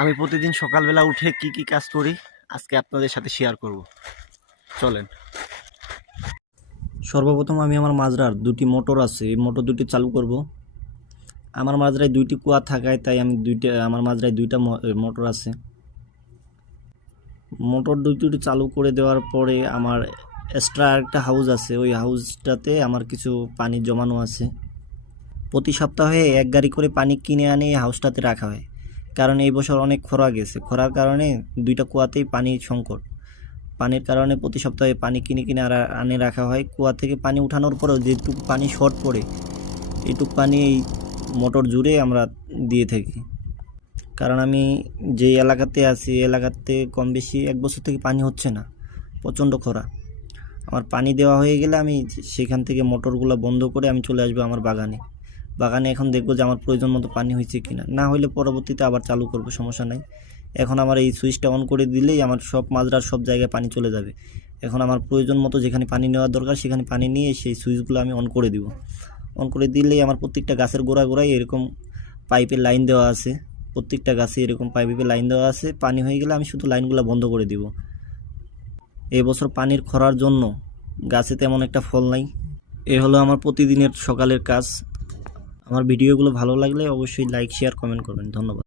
আমি প্রতিদিন সকালবেলা উঠে কি কি কাজ করি আজকে আপনাদের সাথে শেয়ার করব। চলেন। সর্বপ্রথম আমি আমার মাজরার দুটি মোটর আছে, এই মোটর দুটি চালু করব। আমার মাজরায় দুইটি কুয়া থাকায় তাই আমি আমার মাজরায় দুইটা মোটর আছে। মোটর দুটি চালু করে দেওয়ার পরে আমার এক্সট্রা একটা হাউস আছে, ওই হাউসটাতে আমার কিছু পানি জমানো আছে। প্রতি সপ্তাহে এক গাড়ি করে পানি কিনে আনে এই হাউসটাতে রাখা হয়, কারণ এই বছর অনেক খরা গেছে। খরার কারণে দুইটা কুয়াতেই পানির সংকট। পানির কারণে প্রতি সপ্তাহে পানি কিনে কিনে আনে রাখা হয়। কুয়া থেকে পানি উঠানোর পরেও যেটুকু পানি শর্ট পড়ে, এইটুকু পানি এই মোটর জুড়ে আমরা দিয়ে থাকি। কারণ আমি যে এলাকাতে আছি, এলাকাতে কম বেশি এক বছর থেকে পানি হচ্ছে না, প্রচণ্ড খরা। আমার পানি দেওয়া হয়ে গেলে আমি সেখান থেকে মোটরগুলো বন্ধ করে আমি চলে আসবো আমার বাগানে এখন দেখবো যে আমার প্রয়োজন মতো পানি হয়েছে কিনা। না হলে পরবর্তীতে আবার চালু করবো, সমস্যা নাই। এখন আমার এই সুইচটা অন করে দিলেই আমার সব মাজরার সব জায়গায় পানি চলে যাবে। এখন আমার প্রয়োজন মতো যেখানে পানি নেওয়ার দরকার সেখানে পানি নিয়ে সেই সুইচগুলো আমি অন করে দিব। অন করে দিলেই আমার প্রত্যেকটা গাছের গোড়ায় এরকম পাইপের লাইন দেওয়া আছে। প্রত্যেকটা গাছে এরকম পাইপের লাইন দেওয়া আছে। পানি হয়ে গেলে আমি শুধু লাইনগুলো বন্ধ করে দিব। এবছর পানির খরার জন্য গাছে তেমন একটা ফল নাই। এ হলো আমার প্রতিদিনের সকালের কাজ। আমার ভিডিওগুলো ভালো লাগলে অবশ্যই লাইক, শেয়ার, কমেন্ট করবেন। ধন্যবাদ।